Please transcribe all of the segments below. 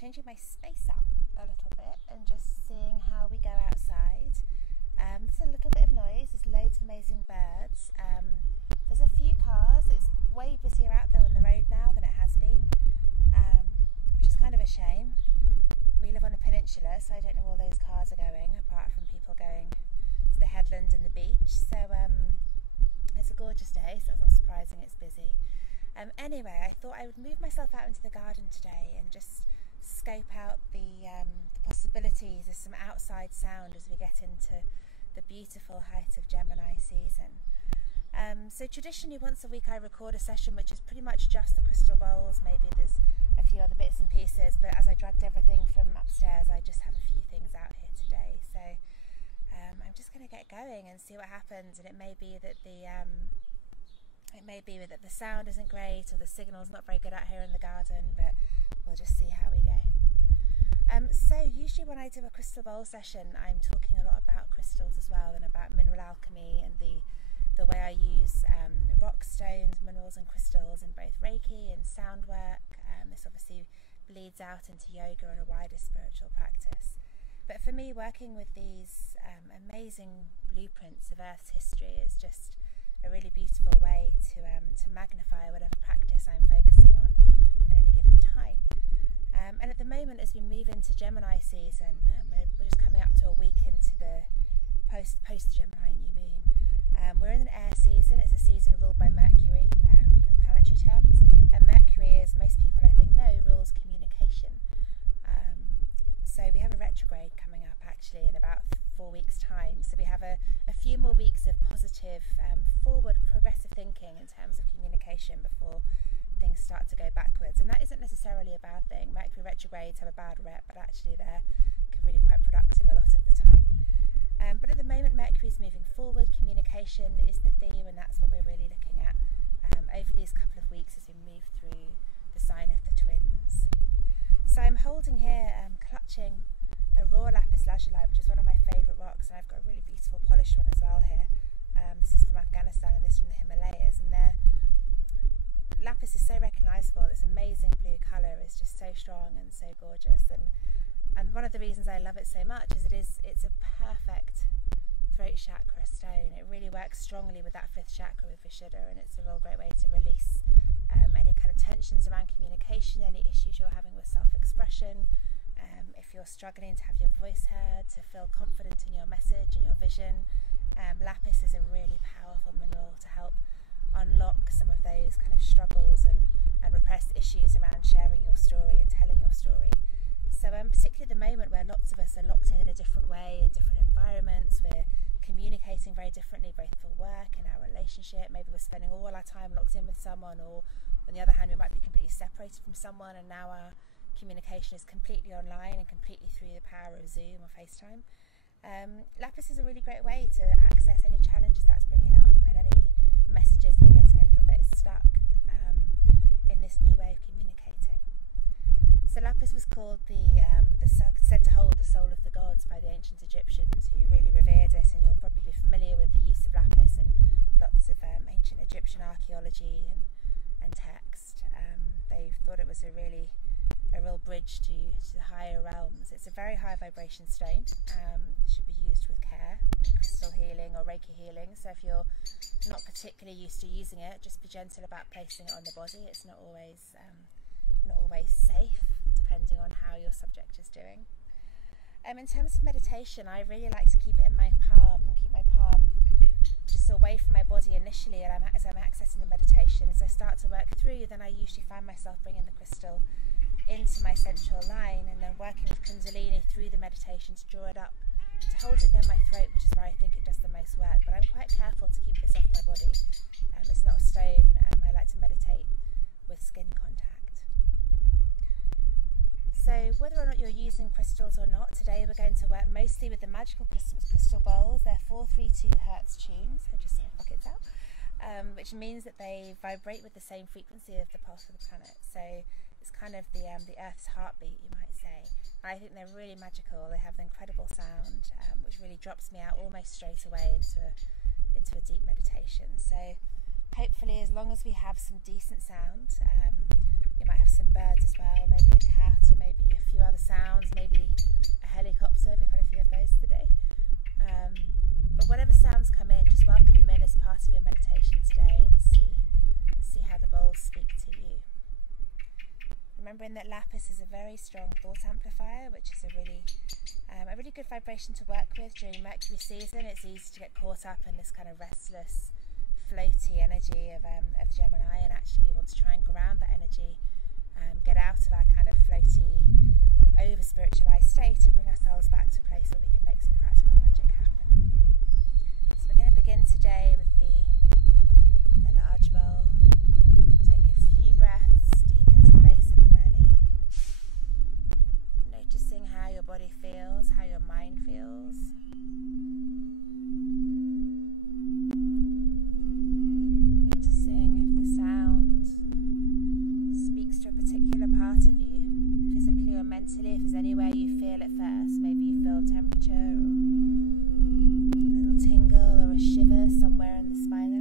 changing my space up a little bit and just seeing how we go outside. There's a little bit of noise, there's loads of amazing birds, there's a few cars. It's way busier out there on the road now than it has been, which is kind of a shame. We live on a peninsula, so I don't know where all those cars are going, apart from people going to the headland and the beach. So it's a gorgeous day, so it's not surprising it's busy. Anyway, I thought I would move myself out into the garden today and just scope out the possibilities of some outside sound as we get into the beautiful height of Gemini season. So traditionally once a week I record a session which is pretty much just the crystal bowls. Maybe there's a few other bits and pieces, but as I dragged everything from upstairs, I just have a few things out here today. So I'm just going to get going and see what happens, and it may be that the sound isn't great or the signal's not very good out here in the garden, but we'll just see how we go. So usually when I do a crystal bowl session, I'm talking a lot about crystals as well, and about mineral alchemy and the way I use rock, stones, minerals and crystals in both Reiki and sound work. This obviously bleeds out into yoga and a wider spiritual practice. But for me, working with these amazing blueprints of Earth's history is just a really beautiful way to magnify whatever practice I'm focusing on at any given time. And at the moment, as we move into Gemini season, we're just coming up to a week into the post-Gemini new moon. We're in an air season. It's a season ruled by Mercury in planetary terms. And Mercury, as most people I think know, rules communication. So we have a retrograde coming up actually in about 4 weeks' time. So we have a few more weeks of positive, forward, progressive thinking in terms of communication before things start to go backwards. And that isn't necessarily a bad thing. Mercury retrogrades have a bad rep, but actually they're really quite productive a lot of the time. But at the moment, Mercury is moving forward. Communication is the theme, and that's what we're really looking at over these couple of weeks as we move through the sign of the Twins. So I'm holding here, clutching a raw Lapis Lazuli, which is one of my favourite rocks, and I've got a really beautiful polished one as well here. This is from Afghanistan and this from the Himalayas, and Lapis is so recognisable. This amazing blue colour is just so strong and so gorgeous, and one of the reasons I love it so much is it's a perfect throat chakra stone. It really works strongly with that 5th chakra with Vishuddha, and it's a real great way to release any kind of tensions around communication, any issues you're having with self-expression, if you're struggling to have your voice heard, to feel confident in your message and your vision. Lapis is a really powerful mineral to help unlock some of those kind of struggles and repressed issues around sharing your story and telling your story. So particularly at the moment where lots of us are locked in a different way, in different environments, we're communicating very differently both for work and our relationship. Maybe we're spending all our time locked in with someone, or on the other hand we might be completely separated from someone, and now our communication is completely online and completely through the power of Zoom or FaceTime. Lapis is a really great way to access any challenges that's bringing up and any messages that are getting a little bit stuck in this new way of communicating. So Lapis was called said to hold the soul of the gods by the ancient Egyptians, who really revered it, and you'll probably be familiar with the use of lapis in lots of ancient Egyptian archaeology and text. They thought it was a real bridge to the higher realms. It's a very high vibration stone. It should be used with care in crystal healing or Reiki healing. So if you're not particularly used to using it, just be gentle about placing it on the body. It's not always safe, depending on how your subject is doing. In terms of meditation, I really like to keep it in my palm and keep my palm just away from my body initially, and as I'm accessing the meditation. As I start to work through, then I usually find myself bringing the crystal into my central line, and then working with Kundalini through the meditation to draw it up, to hold it near my throat, which is where I think it does the most work. But I'm quite careful to keep this off my body. It's not a stone. I like to meditate with skin contact. So whether or not you're using crystals or not, today we're going to work mostly with the magical crystal bowls. They're 432 Hertz tunes, so just get your pockets out, which means that they vibrate with the same frequency of the pulse of the planet. So it's kind of the Earth's heartbeat, you might say. And I think they're really magical. They have an incredible sound, which really drops me out almost straight away into a deep meditation. So hopefully, as long as we have some decent sound, You might have some birds as well, maybe a cat, or maybe a few other sounds, maybe a helicopter. We've had a few of those today. But whatever sounds come in, just welcome them in as part of your meditation today, and see how the bowls speak to you. Remembering that Lapis is a very strong thought amplifier, which is a really good vibration to work with during Mercury season. It's easy to get caught up in this kind of restless, floaty energy of Gemini, and actually we want to try and ground that energy, get out of our kind of floaty, over spiritualized state and bring ourselves back to a place where we can make some practical magic happen. So we're going to begin today with the large bowl. Take a few breaths deep into the base of the belly, noticing how your body feels, how your mind feels. Noticing if the sound speaks to a particular part of you, physically or mentally, if there's anywhere you feel it first. Maybe you feel temperature or a little tingle or a shiver somewhere in the spine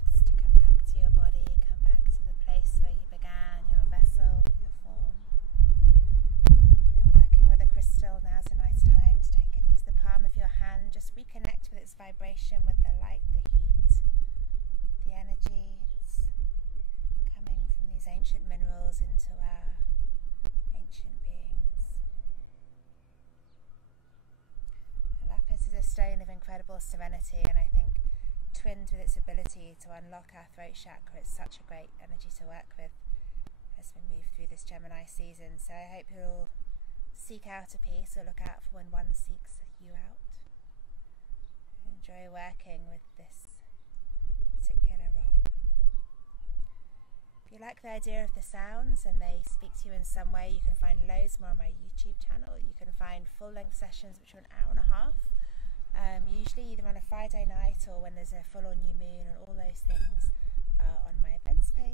breaths to come back to your body, come back to the place where you began, your vessel, your form. If you're working with a crystal, now's a nice time to take it into the palm of your hand. Just reconnect with its vibration, with the light, the heat, the energy that's coming from these ancient minerals into our ancient beings. And lapis is a stone of incredible serenity, and I think twinned with its ability to unlock our throat chakra, it's such a great energy to work with as we move through this Gemini season. So I hope you'll seek out a piece, or look out for when one seeks you out. Enjoy working with this particular rock. If you like the idea of the sounds and they speak to you in some way, you can find loads more on my YouTube channel. You can find full-length sessions which are an hour and a half. Usually either on a Friday night or when there's a full-on new moon, and all those things are on my events page.